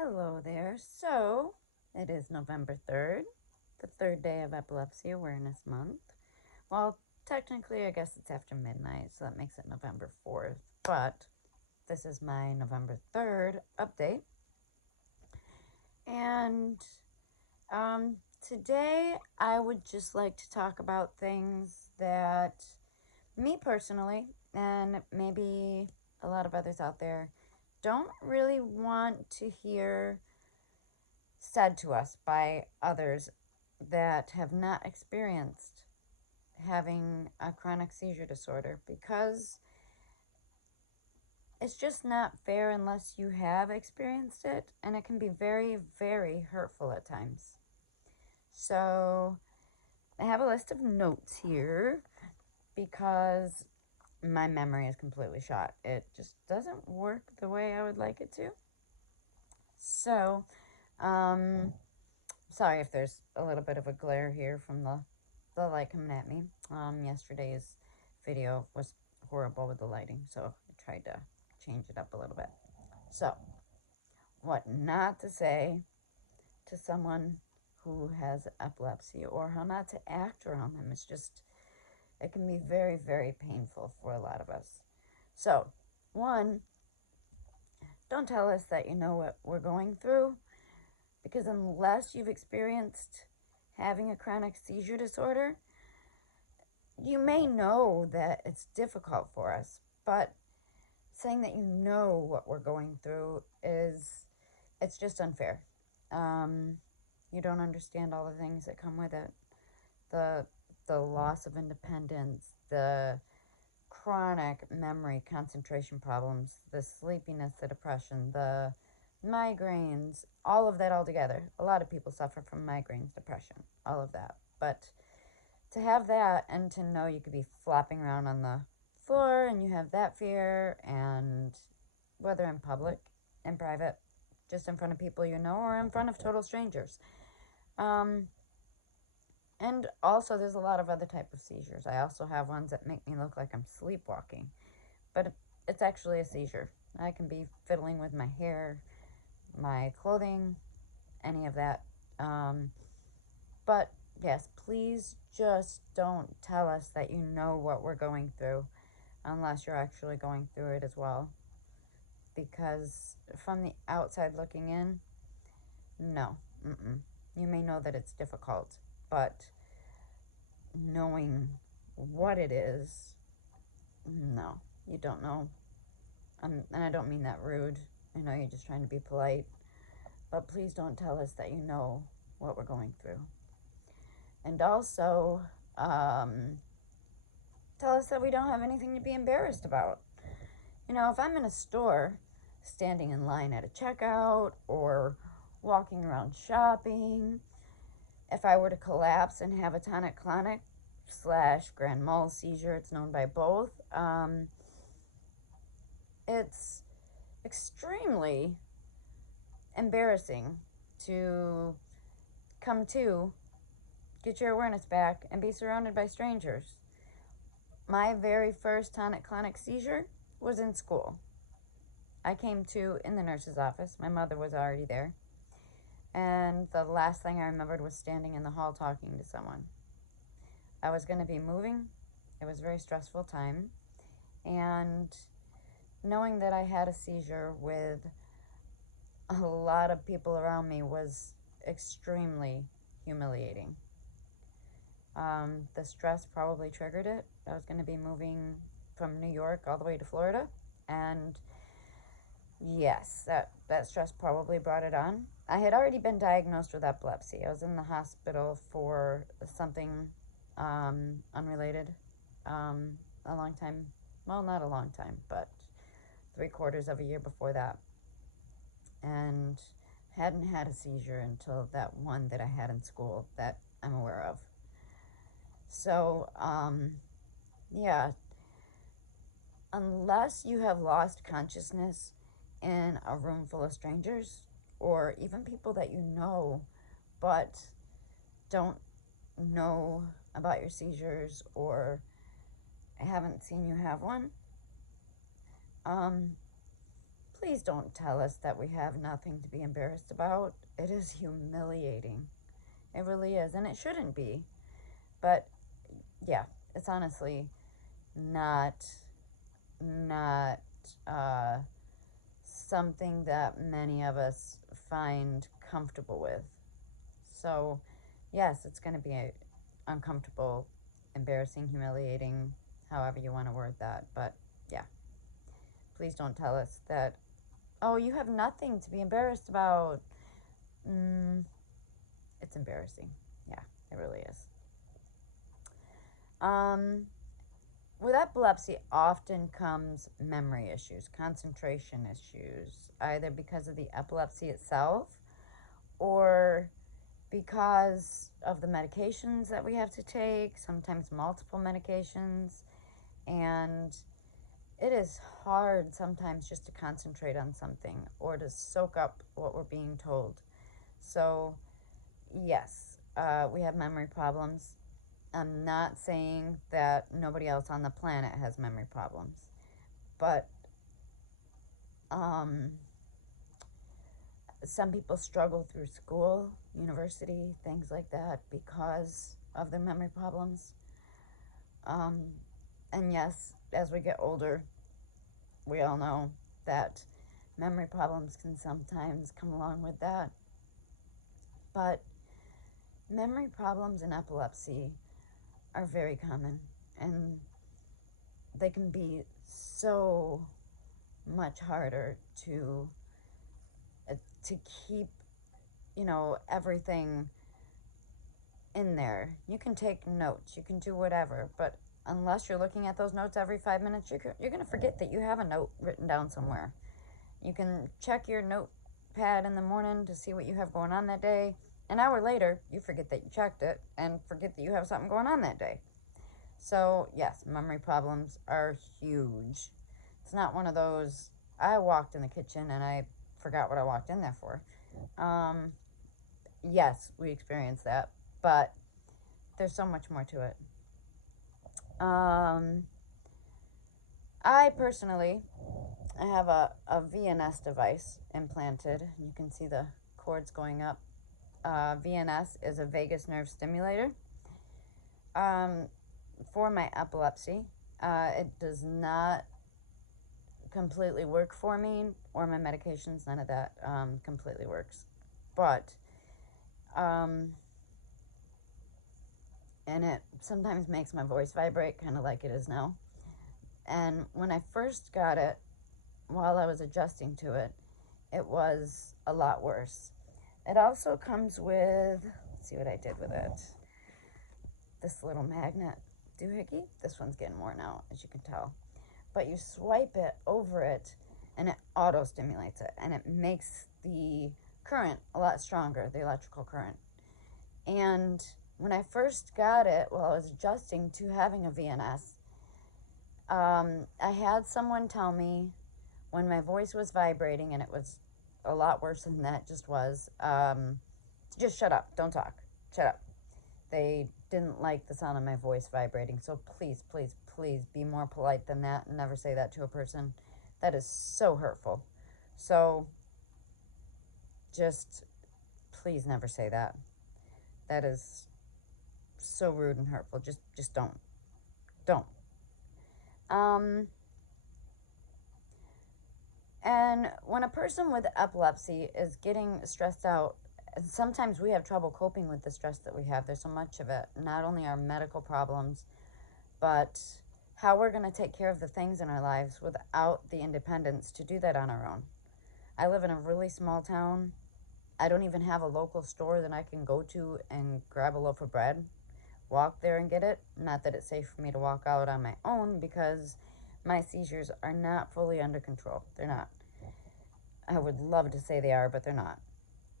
Hello there. So, it is November 3rd, the third day of Epilepsy Awareness Month. Well, technically, I guess it's after midnight, so that makes it November 4th, but this is my November 3rd update. And today, I would just like to talk about things that me personally, and maybe a lot of others out there, don't really want to hear said to us by others that have not experienced having a chronic seizure disorder, because it's just not fair unless you have experienced it, and it can be very, very hurtful at times. So I have a list of notes here because my memory is completely shot. It just doesn't work the way I would like it to. So, sorry if there's a little bit of a glare here from the light coming at me. Yesterday's video was horrible with the lighting, so I tried to change it up a little bit. So, what not to say to someone who has epilepsy, or how not to act around them. It can be very, very painful for a lot of us. So, one, don't tell us that you know what we're going through, because unless you've experienced having a chronic seizure disorder, you may know that it's difficult for us, but saying that you know what we're going through it's just unfair. You don't understand all the things that come with it. The, the loss of independence, the chronic memory concentration problems, the sleepiness, the depression, the migraines, all of that all together. A lot of people suffer from migraines, depression, all of that. But to have that and to know you could be flopping around on the floor and you have that fear, and whether in public, in private, just in front of people you know, or in front of total strangers. And also there's a lot of other type of seizures. I also have ones that make me look like I'm sleepwalking, but it's actually a seizure. I can be fiddling with my hair, my clothing, any of that. But yes, please just don't tell us that you know what we're going through unless you're actually going through it as well. Because from the outside looking in, no. You may know that it's difficult, but knowing what it is, no, you don't know. And I don't mean that rude. I know you're just trying to be polite. But please don't tell us that you know what we're going through. And also, tell us that we don't have anything to be embarrassed about. You know, if I'm in a store, standing in line at a checkout, or walking around shopping, if I were to collapse and have a tonic-clonic / grand mal seizure, it's known by both, it's extremely embarrassing to come to, get your awareness back, and be surrounded by strangers. My very first tonic-clonic seizure was in school. I came to in the nurse's office. My mother was already there. And the last thing I remembered was standing in the hall talking to someone. I was going to be moving. It was a very stressful time. And knowing that I had a seizure with a lot of people around me was extremely humiliating. The stress probably triggered it. I was going to be moving from New York all the way to Florida, and yes, that stress probably brought it on. I had already been diagnosed with epilepsy. I was in the hospital for something unrelated a long time. Well, not a long time, but 3/4 of a year before that. And hadn't had a seizure until that one that I had in school that I'm aware of. So, yeah, unless you have lost consciousness in a room full of strangers, or even people that you know but don't know about your seizures or haven't seen you have one, please don't tell us that we have nothing to be embarrassed about. It is humiliating. It really is, and it shouldn't be. But yeah, it's honestly not not uh, something that many of us find comfortable with. So, yes, it's going to be uncomfortable, embarrassing, humiliating, however you want to word that. But yeah, please don't tell us that, oh, you have nothing to be embarrassed about. Mm, it's embarrassing. Yeah, it really is. Um, with epilepsy often comes memory issues, concentration issues, either because of the epilepsy itself or because of the medications that we have to take, sometimes multiple medications, and it is hard sometimes just to concentrate on something or to soak up what we're being told. So, yes, we have memory problems. I'm not saying that nobody else on the planet has memory problems, but um, some people struggle through school, university, things like that because of their memory problems. Um, and yes, as we get older, we all know that memory problems can sometimes come along with that. But memory problems in epilepsy are very common, and they can be so much harder to keep, everything in there. You can take notes, you can do whatever, but unless you're looking at those notes every 5 minutes, you're going to forget that you have a note written down somewhere. You can check your notepad in the morning to see what you have going on that day. An hour later, you forget that you checked it and forget that you have something going on that day. So, yes, memory problems are huge. It's not one of those, I walked in the kitchen and I forgot what I walked in there for. Yes, we experience that, but there's so much more to it. I personally, I have a VNS device implanted. You can see the cords going up. VNS is a vagus nerve stimulator. For my epilepsy, it does not completely work for me, or my medications, none of that completely works. But, and it sometimes makes my voice vibrate, kind of like it is now. And when I first got it, while I was adjusting to it, it was a lot worse. It also comes with, let's see what I did with it, this little magnet doohickey. This one's getting worn out, as you can tell. But you swipe it over it, and it auto-stimulates it, and it makes the current a lot stronger, the electrical current. And when I first got it, while I was adjusting to having a VNS, I had someone tell me when my voice was vibrating, and it was a lot worse than that just was, just shut up, don't talk, shut up. They didn't like the sound of my voice vibrating, so please, please, please be more polite than that and never say that to a person. That is so hurtful. So just please never say that. That is so rude and hurtful. Just don't. Don't. And when a person with epilepsy is getting stressed out, sometimes we have trouble coping with the stress that we have. There's so much of it. Not only our medical problems, but how we're going to take care of the things in our lives without the independence to do that on our own. I live in a really small town. I don't even have a local store that I can go to and grab a loaf of bread, walk there and get it. Not that it's safe for me to walk out on my own because my seizures are not fully under control. They're not. I would love to say they are, but they're not.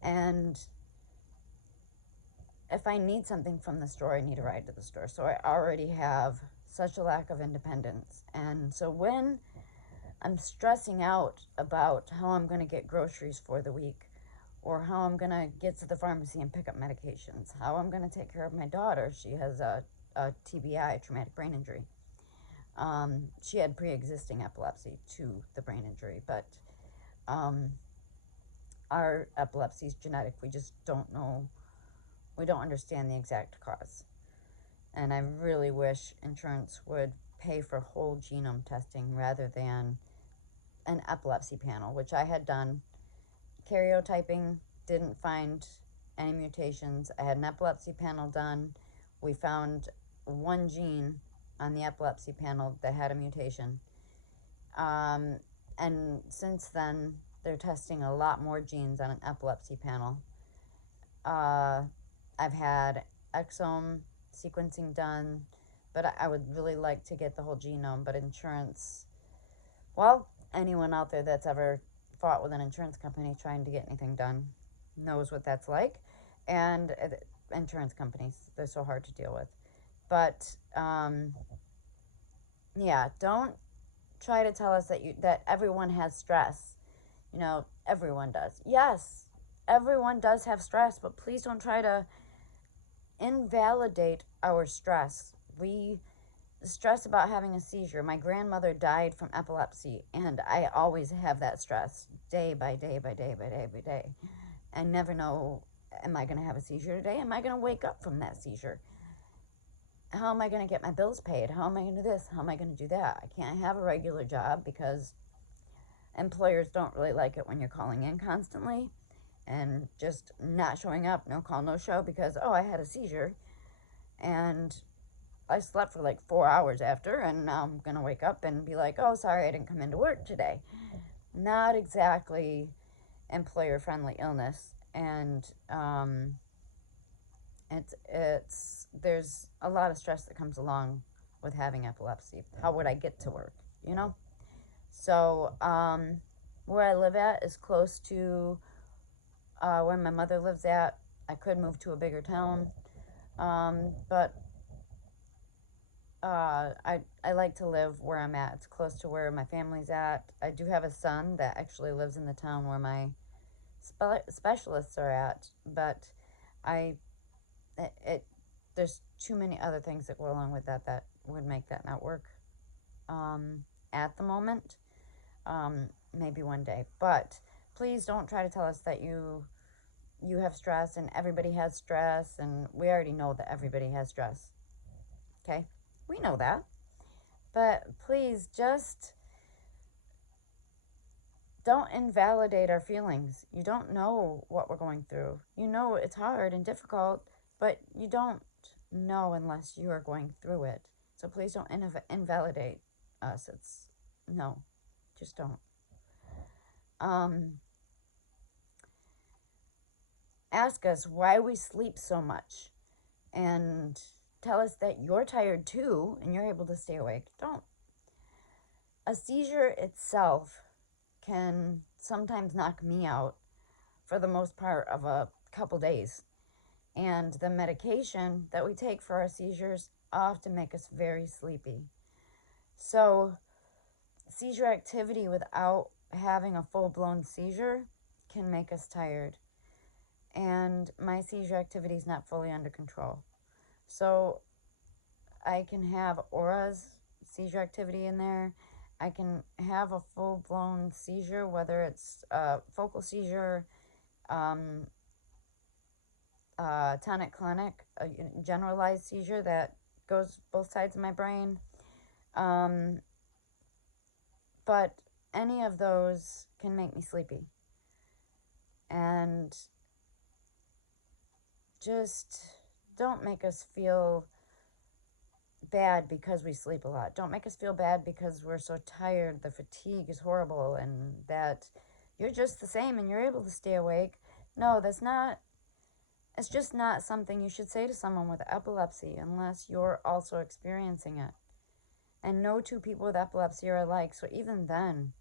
And if I need something from the store, I need a ride to the store. So I already have such a lack of independence. And so when I'm stressing out about how I'm going to get groceries for the week, or how I'm going to get to the pharmacy and pick up medications, how I'm going to take care of my daughter, she has a TBI, traumatic brain injury. She had pre-existing epilepsy to the brain injury, but um, our epilepsy is genetic. We just don't know, we don't understand the exact cause. And I really wish insurance would pay for whole genome testing rather than an epilepsy panel, which I had done. Karyotyping, didn't find any mutations. I had an epilepsy panel done. We found one gene on the epilepsy panel that had a mutation. And since then, they're testing a lot more genes on an epilepsy panel. I've had exome sequencing done, but I would really like to get the whole genome. But insurance, well, anyone out there that's ever fought with an insurance company trying to get anything done knows what that's like. And insurance companies, they're so hard to deal with. But yeah, don't try to tell us that everyone has stress. You know, everyone does. Yes, everyone does have stress, but please don't try to invalidate our stress. We stress about having a seizure. My grandmother died from epilepsy, and I always have that stress day by day by day by day by day. I never know, am I going to have a seizure today? Am I going to wake up from that seizure? How am I going to get my bills paid? How am I going to do this? How am I going to do that? I can't have a regular job because employers don't really like it when you're calling in constantly and just not showing up, no call, no show, because, oh, I had a seizure and I slept for like 4 hours after, and now I'm going to wake up and be like, oh, sorry, I didn't come into work today. Not exactly employer-friendly illness, and there's a lot of stress that comes along with having epilepsy. How would I get to work, you know? So where I live at is close to where my mother lives at. I could move to a bigger town, but I like to live where I'm at. It's close to where my family's at. I do have a son that actually lives in the town where my specialists are at, but there's too many other things that go along with that would make that not work at the moment. Maybe one day, but please don't try to tell us that you have stress and everybody has stress, and we already know that everybody has stress. Okay, we know that, but please just don't invalidate our feelings. You don't know what we're going through. You know it's hard and difficult, but you don't know unless you are going through it. So please don't invalidate us. No, just don't. Ask us why we sleep so much, and tell us that you're tired too and you're able to stay awake. Don't. A seizure itself can sometimes knock me out for the most part of a couple days. And the medication that we take for our seizures often make us very sleepy. So seizure activity without having a full-blown seizure can make us tired. And my seizure activity is not fully under control. So I can have Aura's seizure activity in there. I can have a full-blown seizure, whether it's a focal seizure, tonic-clonic, a generalized seizure that goes both sides of my brain. But any of those can make me sleepy. And just don't make us feel bad because we sleep a lot. Don't make us feel bad because we're so tired. The fatigue is horrible and that you're just the same and you're able to stay awake. No, it's just not something you should say to someone with epilepsy unless you're also experiencing it. And no two people with epilepsy are alike. So even then,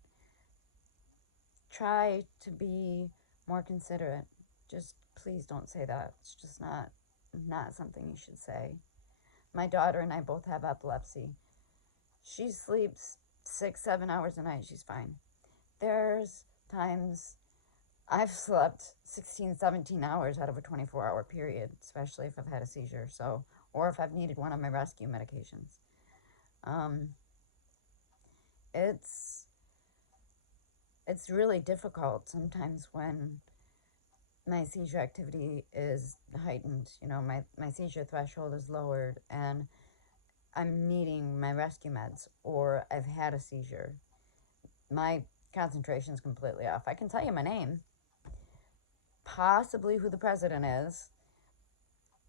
try to be more considerate. Just please don't say that. It's just not something you should say. My daughter and I both have epilepsy. She sleeps 6-7 hours a night. She's fine. There's times I've slept 16-17 hours out of a 24-hour period, especially if I've had a seizure, or if I've needed one of my rescue medications. It's it's really difficult sometimes when my seizure activity is heightened. You know, my seizure threshold is lowered and I'm needing my rescue meds or I've had a seizure. My concentration's completely off. I can tell you my name, possibly who the president is,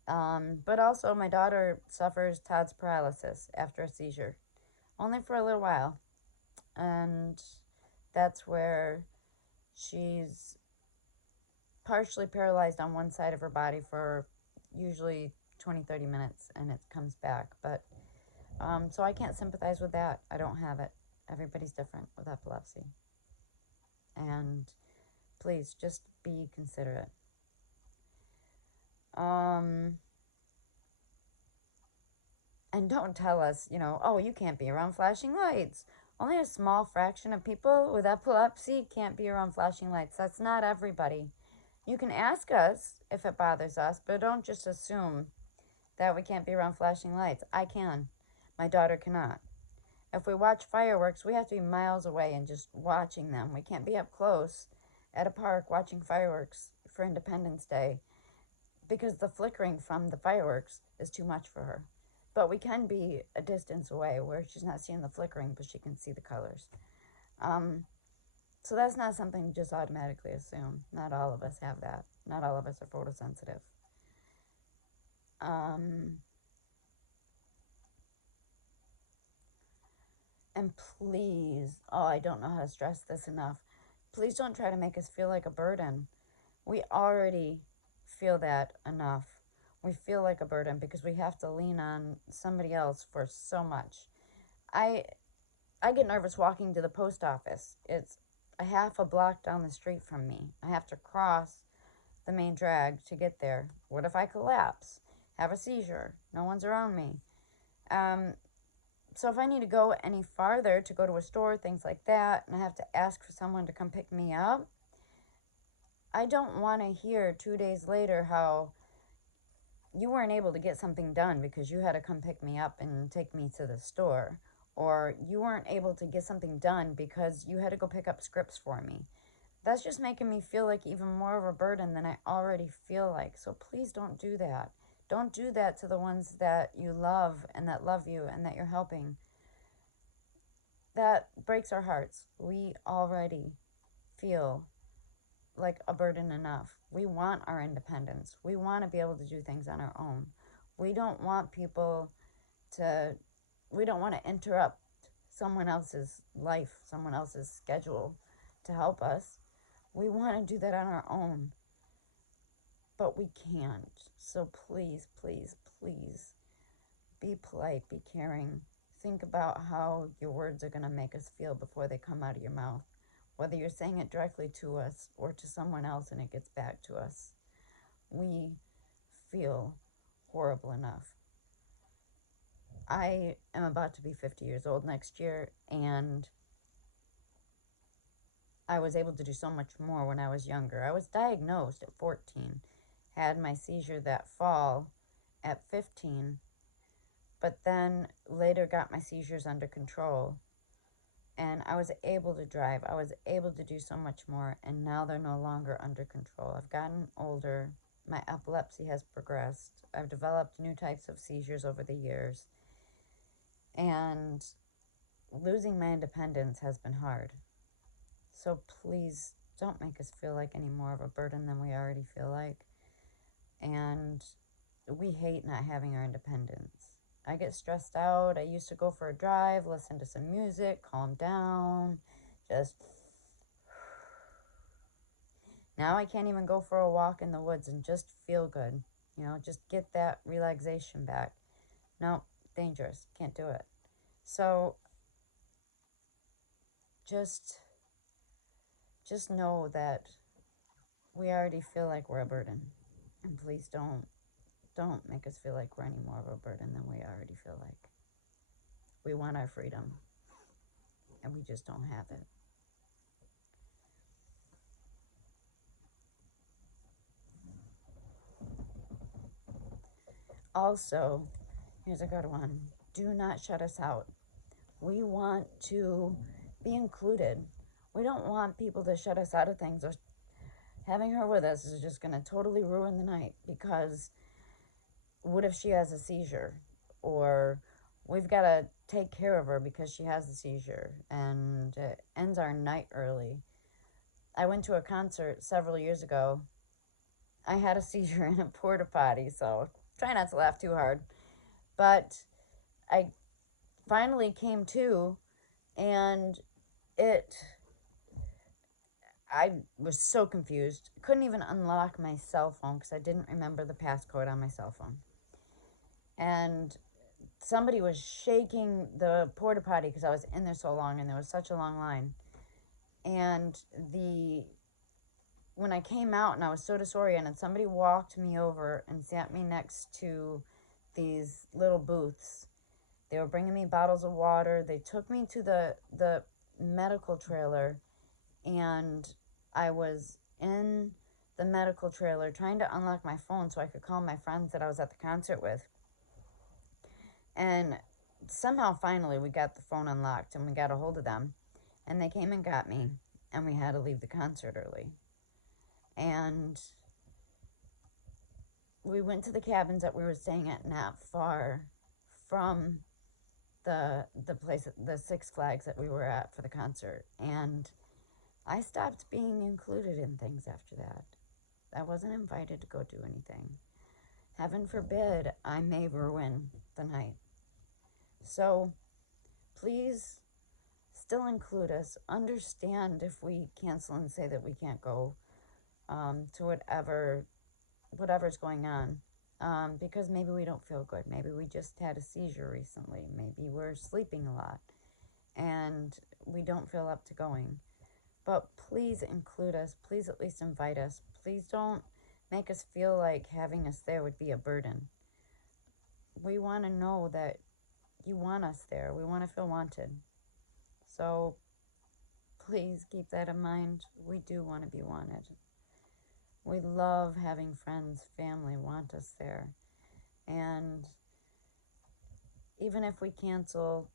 but also my daughter suffers TODS paralysis after a seizure, only for a little while. And that's where she's partially paralyzed on one side of her body for usually 20-30 minutes and it comes back. But so I can't sympathize with that. I don't have it. Everybody's different with epilepsy. And please just be considerate. And don't tell us, you know, oh, you can't be around flashing lights. Only a small fraction of people with epilepsy can't be around flashing lights. That's not everybody. You can ask us if it bothers us, but don't just assume that we can't be around flashing lights. I can. My daughter cannot. If we watch fireworks, we have to be miles away and just watching them. We can't be up close at a park watching fireworks for Independence Day because the flickering from the fireworks is too much for her. But we can be a distance away where she's not seeing the flickering, but she can see the colors. So that's not something to just automatically assume. Not all of us have that. Not all of us are photosensitive. And please, oh, I don't know how to stress this enough. Please don't try to make us feel like a burden. We already feel that enough. We feel like a burden because we have to lean on somebody else for so much. I get nervous walking to the post office. It's a half a block down the street from me. I have to cross the main drag to get there. What if I collapse? Have a seizure? No one's around me. So if I need to go any farther to go to a store, things like that, and I have to ask for someone to come pick me up, I don't want to hear 2 days later how you weren't able to get something done because you had to come pick me up and take me to the store, or you weren't able to get something done because you had to go pick up scripts for me. That's just making me feel like even more of a burden than I already feel like. So please don't do that. Don't do that to the ones that you love and that love you and that you're helping. That breaks our hearts. We already feel like a burden enough. We want our independence. We want to be able to do things on our own. We don't want people to, we don't want to interrupt someone else's life, someone else's schedule to help us. We want to do that on our own, but we can't. So please, please, please be polite, be caring. Think about how your words are going to make us feel before they come out of your mouth. Whether you're saying it directly to us or to someone else and it gets back to us. We feel horrible enough. I am about to be 50 years old next year, and I was able to do so much more when I was younger. I was diagnosed at 14, had my seizure that fall at 15, but then later got my seizures under control. And I was able to drive. I was able to do so much more, and now they're no longer under control. I've gotten older. My epilepsy has progressed. I've developed new types of seizures over the years. And losing my independence has been hard. So please don't make us feel like any more of a burden than we already feel like. And we hate not having our independence. I get stressed out. I used to go for a drive, listen to some music, calm down, just... Now I can't even go for a walk in the woods and just feel good. You know, just get that relaxation back. No, dangerous. Can't do it. So just know that we already feel like we're a burden. And please don't make us feel like we're any more of a burden than we already feel like. We want our freedom, and we just don't have it. Also, here's a good one. Do not shut us out. We want to be included. We don't want people to shut us out of things. Or having her with us is just going to totally ruin the night, because what if she has a seizure? Or we've got to take care of her because she has a seizure, and it ends our night early. I went to a concert several years ago. I had a seizure in a porta potty, so try not to laugh too hard. But I finally came to, and it I was so confused. Couldn't even unlock my cell phone because I didn't remember the passcode on my cell phone. And somebody was shaking the porta potty because I was in there so long and there was such a long line. And when I came out and I was so disoriented, somebody walked me over and sat me next to these little booths. They were bringing me bottles of water. They took me to the medical trailer, and I was in the medical trailer trying to unlock my phone so I could call my friends that I was at the concert with. And somehow, finally, we got the phone unlocked and we got a hold of them. And they came and got me, and we had to leave the concert early. And we went to the cabins that we were staying at, not far from the place, the Six Flags that we were at for the concert. And I stopped being included in things after that. I wasn't invited to go do anything. Heaven forbid I may ruin the night. So please still include us. Understand if we cancel and say that we can't go to whatever's going on. Because maybe we don't feel good. Maybe we just had a seizure recently. Maybe we're sleeping a lot and we don't feel up to going. But please include us. Please at least invite us. Please don't make us feel like having us there would be a burden. We want to know that you want us there. We want to feel wanted. So please keep that in mind. We do want to be wanted. We love having friends, family want us there. And even if we cancel,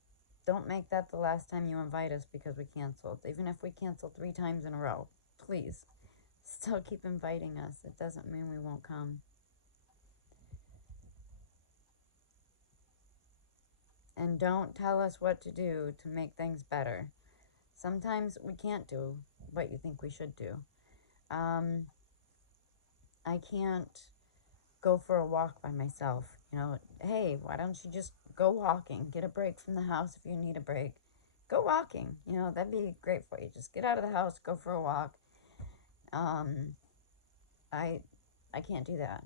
don't make that the last time you invite us because we canceled. Even if we cancel 3 times in a row, please still keep inviting us. It doesn't mean we won't come. And don't tell us what to do to make things better. Sometimes we can't do what you think we should do. I can't go for a walk by myself. Hey, why don't you just go walking? Get a break from the house if you need a break. Go walking. That'd be great for you. Just get out of the house, go for a walk. I can't do that.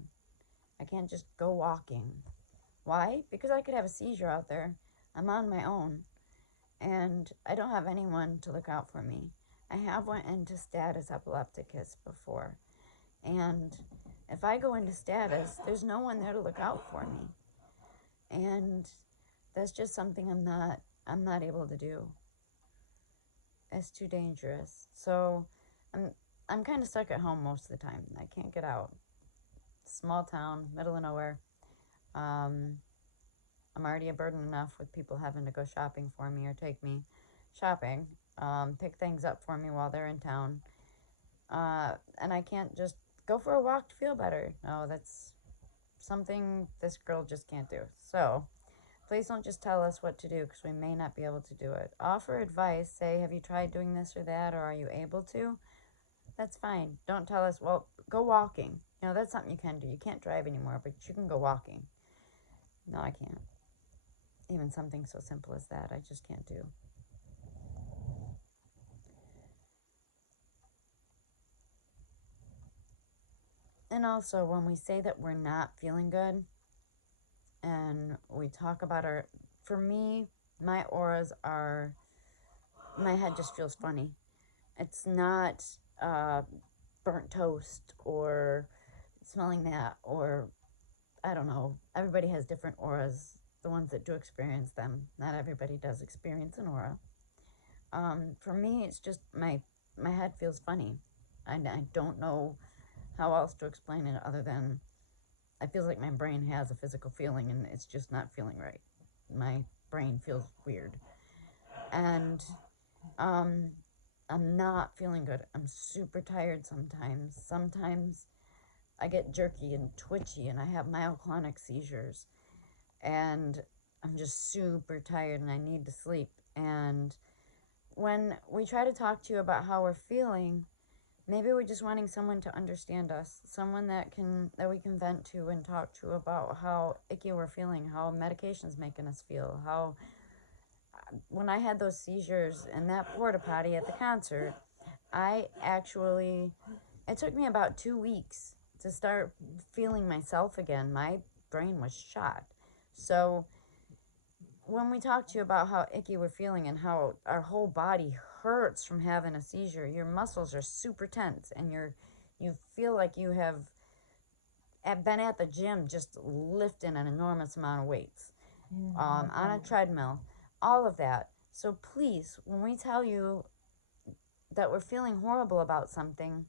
I can't just go walking. Why? Because I could have a seizure out there. I'm on my own, and I don't have anyone to look out for me. I have went into status epilepticus before, and if I go into status, there's no one there to look out for me, and that's just something I'm not able to do. It's too dangerous. So I'm kind of stuck at home most of the time. I can't get out. Small town, middle of nowhere. I'm already a burden enough with people having to go shopping for me or take me shopping, pick things up for me while they're in town. And I can't just go for a walk to feel better. No, that's something this girl just can't do. So please don't just tell us what to do because we may not be able to do it. Offer advice. Say, have you tried doing this or that, or are you able to? That's fine. Don't tell us, well, go walking. That's something you can do. You can't drive anymore, but you can go walking. No, I can't. Even something so simple as that, I just can't do. And also, when we say that we're not feeling good, and we talk about for me, my auras are, my head just feels funny. It's not burnt toast or smelling that, or I don't know. Everybody has different auras. The ones that do experience them, not everybody does experience an aura. For me, it's just my head feels funny. I don't know how else to explain it other than I feel like my brain has a physical feeling and it's just not feeling right. My brain feels weird. And I'm not feeling good. I'm super tired sometimes. Sometimes I get jerky and twitchy and I have myoclonic seizures. And I'm just super tired and I need to sleep. And when we try to talk to you about how we're feeling, maybe we're just wanting someone to understand us, someone that we can vent to and talk to about how icky we're feeling, how medication's making us feel, how when I had those seizures in that porta potty at the concert, it took me about 2 weeks to start feeling myself again. My brain was shot. So when we talk to you about how icky we're feeling and how our whole body hurts from having a seizure, your muscles are super tense and you feel like you have been at the gym just lifting an enormous amount of weights on a treadmill, all of that. So please, when we tell you that we're feeling horrible about something,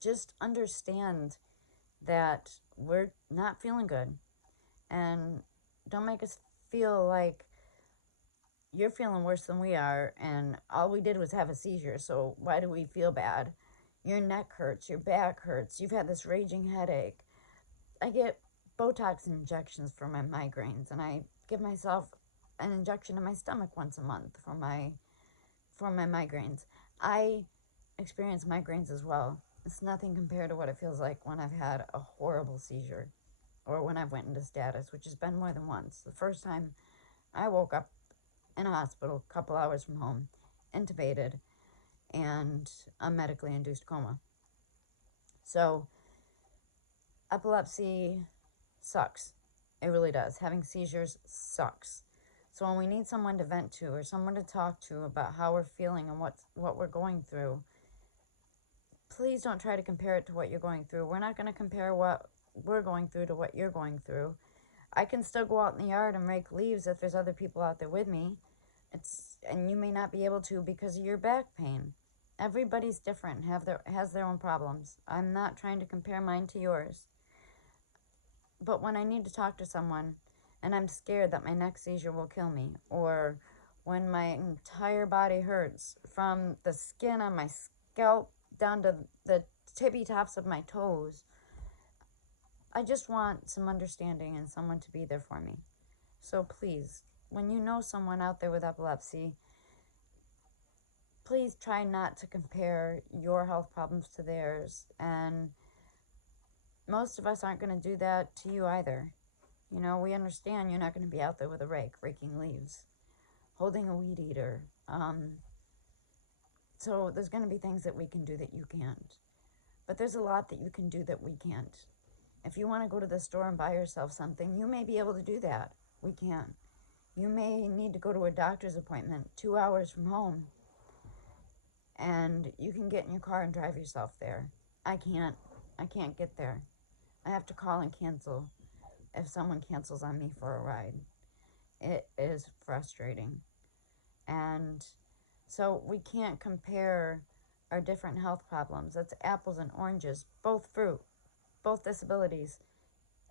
just understand that we're not feeling good. And don't make us feel like you're feeling worse than we are and all we did was have a seizure, so why do we feel bad? Your neck hurts, your back hurts, you've had this raging headache. I get Botox injections for my migraines, and I give myself an injection in my stomach once a month for my migraines. I experience migraines as well. It's nothing compared to what it feels like when I've had a horrible seizure or when I've went into status, which has been more than once. The first time I woke up in a hospital a couple hours from home, intubated, and a medically induced coma. So epilepsy sucks. It really does. Having seizures sucks. So when we need someone to vent to or someone to talk to about how we're feeling and what we're going through, please don't try to compare it to what you're going through. We're not going to compare what we're going through to what you're going through. I can still go out in the yard and rake leaves if there's other people out there with me. And you may not be able to because of your back pain. Everybody's different, has their own problems. I'm not trying to compare mine to yours. But when I need to talk to someone and I'm scared that my next seizure will kill me, or when my entire body hurts from the skin on my scalp down to the tippy tops of my toes, I just want some understanding and someone to be there for me. So please, when you know someone out there with epilepsy, please try not to compare your health problems to theirs. And most of us aren't going to do that to you either. You know, we understand you're not going to be out there with a rake, raking leaves, holding a weed eater. So there's going to be things that we can do that you can't. But there's a lot that you can do that we can't. If you want to go to the store and buy yourself something, you may be able to do that. We can't. You may need to go to a doctor's appointment 2 hours from home, and you can get in your car and drive yourself there. I can't get there. I have to call and cancel if someone cancels on me for a ride. It is frustrating. And so we can't compare our different health problems. That's apples and oranges, both fruit, both disabilities,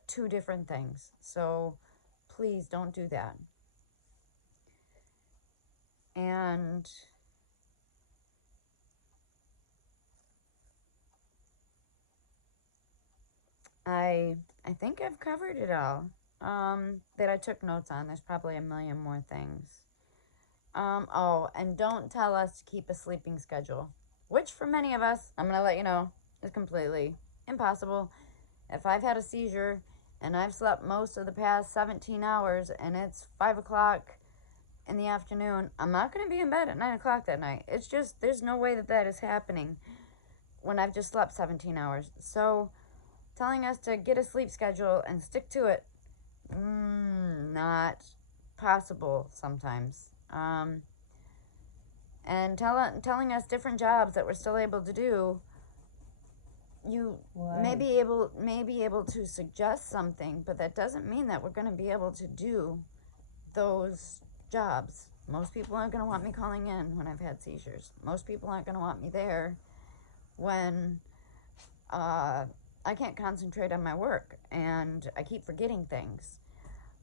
two different things. So please don't do that. And I think I've covered it all that I took notes on. There's probably a million more things. Oh, and don't tell us to keep a sleeping schedule, which for many of us, I'm going to let you know, is completely impossible. If I've had a seizure and I've slept most of the past 17 hours and it's 5 o'clock in the afternoon, I'm not going to be in bed at 9 o'clock that night. It's just, there's no way that is happening when I've just slept 17 hours. So telling us to get a sleep schedule and stick to it, not possible sometimes. And telling us different jobs that we're still able to do, you may be able to suggest something, but that doesn't mean that we're going to be able to do those jobs. Most people aren't going to want me calling in when I've had seizures. Most people aren't going to want me there when I can't concentrate on my work and I keep forgetting things.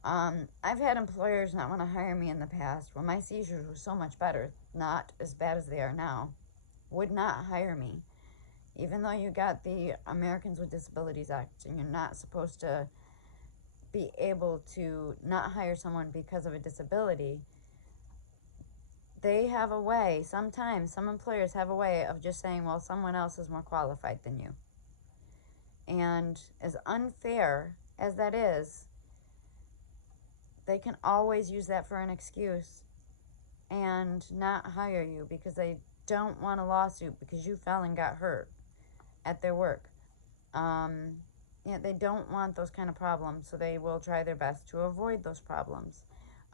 I've had employers not want to hire me in the past when my seizures were so much better, not as bad as they are now, would not hire me. Even though you got the Americans with Disabilities Act and you're not supposed to be able to not hire someone because of a disability, they have a way, sometimes some employers have a way of just saying, well, someone else is more qualified than you. And as unfair as that is, they can always use that for an excuse and not hire you because they don't want a lawsuit because you fell and got hurt at their work. They don't want those kind of problems, so they will try their best to avoid those problems.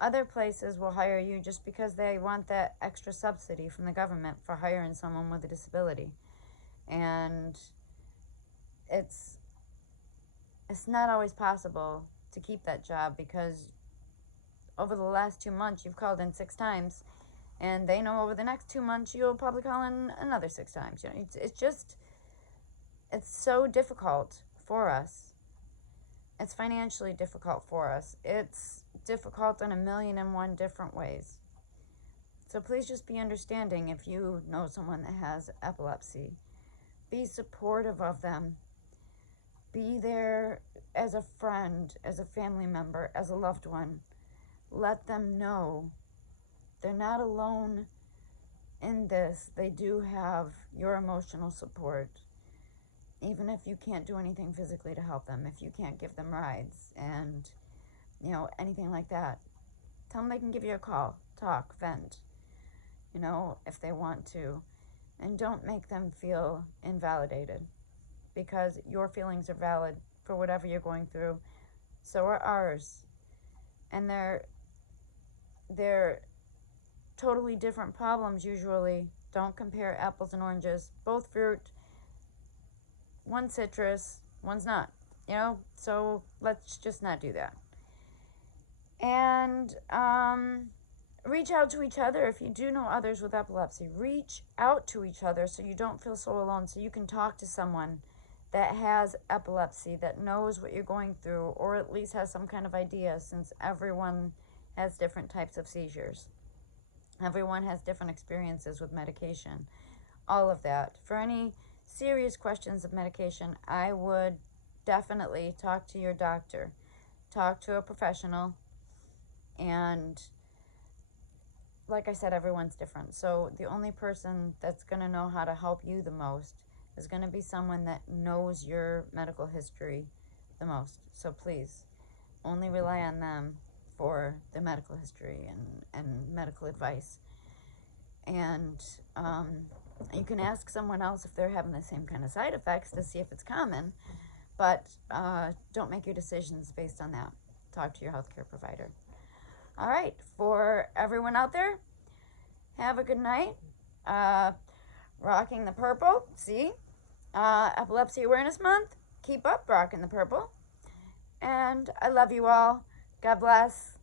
Other places will hire you just because they want that extra subsidy from the government for hiring someone with a disability. And it's not always possible to keep that job because over the last 2 months you've called in 6 times, and they know over the next 2 months you'll probably call in another 6 times. It's so difficult for us. It's financially difficult for us. It's difficult in 1,000,001 different ways. So please just be understanding if you know someone that has epilepsy. Be supportive of them. Be there as a friend, as a family member, as a loved one. Let them know they're not alone in this. They do have your emotional support. Even if you can't do anything physically to help them, if you can't give them rides and, anything like that, tell them they can give you a call, talk, vent, if they want to. And don't make them feel invalidated because your feelings are valid for whatever you're going through. So are ours. And they're totally different problems usually. Don't compare apples and oranges. Both fruit. One's citrus, one's not, so let's just not do that. And reach out to each other. If you do know others with epilepsy, reach out to each other so you don't feel so alone, so you can talk to someone that has epilepsy, that knows what you're going through, or at least has some kind of idea, since everyone has different types of seizures. Everyone has different experiences with medication. All of that. For any serious questions of medication, I would definitely talk to your doctor. Talk to a professional. And like I said, everyone's different. So the only person that's going to know how to help you the most is going to be someone that knows your medical history the most. So please, only rely on them for the medical history and medical advice. And you can ask someone else if they're having the same kind of side effects to see if it's common, but don't make your decisions based on that. Talk to your healthcare provider. All right, for everyone out there, have a good night. Rocking the purple, see? Epilepsy Awareness Month. Keep up rocking the purple. And I love you all. God bless.